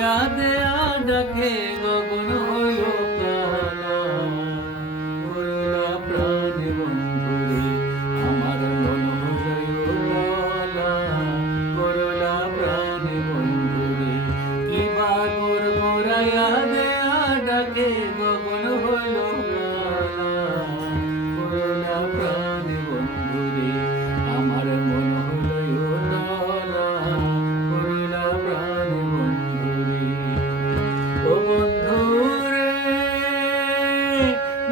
গোরাইয়া দেয়া ডাকে গগন হইল কালা। করলা প্রাণে বন্ধুরে আমার মন হইল লালা। করলা প্রাণে বন্ধুরে কিবা গোরাইয়া দেয়া ডাকে গগন হইল কালা। করলা প্রাণে বন্ধুরে আমার মন হইল লালা। করলা প্রাণে বন্ধুরে ও বন্ধুরে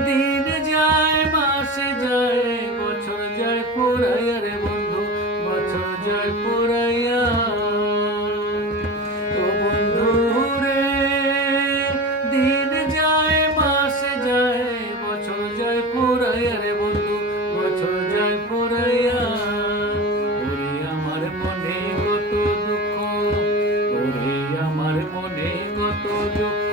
দিন যায় মাসে যায় বছর যায় ফুরাইয়া রে বন্ধু বছর যায় ফুরাইয়া। ও বন্ধুরে দিন যায় মাসে যায় বছর যায় ফুরাইয়া রে বন্ধু বছর যায় ফুরাইয়া। ওরে আমার মনে কত দুঃখ ওরে আমার মনে কত দুঃখ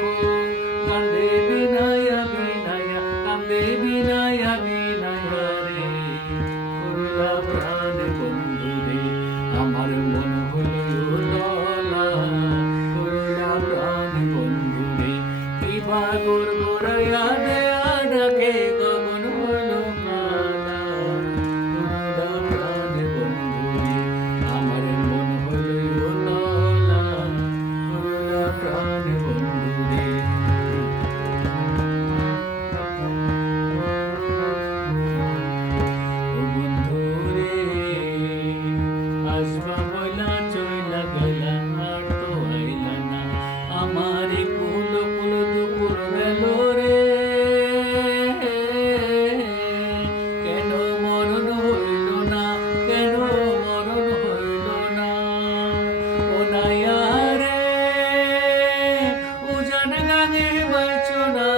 কান্দে বিনায়া বিনায়া কান্দে বিনায়া বিনায়া রে। করলা প্রাণে বন্ধুরে আমার মন হইল লালা। করলা প্রাণে বন্ধুরে কিবা গোরাইয়া দেয়া ডাকে গগন হইল কালা। করলা প্রাণে বন্ধুরে আমার মন হইল লালা। করলা প্রাণে বন্ধুরে ও বন্ধুরে আসবা বইলা চইলা গেলা আর তো আইলা না। আমার কুল কুল দুপুর গেল রে কেন মরণ হইল না কেন মরণ হইল না। ও নাইয়া রে উজান গাঙে বাইছো না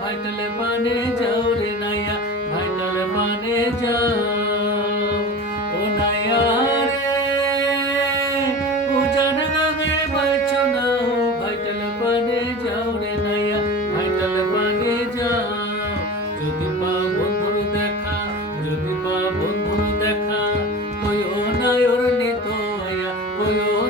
ভাইটালে পানে যাও রে নাইয়া ভাইটালে পানে যাও। ও নাইয়া রে উজান গাঙে বাইছো না ভাইটালে পানে যাও রে নাইয়া ভাইটালে পানে যাও। যদি পা বন্ধুর দেখা যদি পা বন্ধুর দেখা কইও না ওর নিত কইও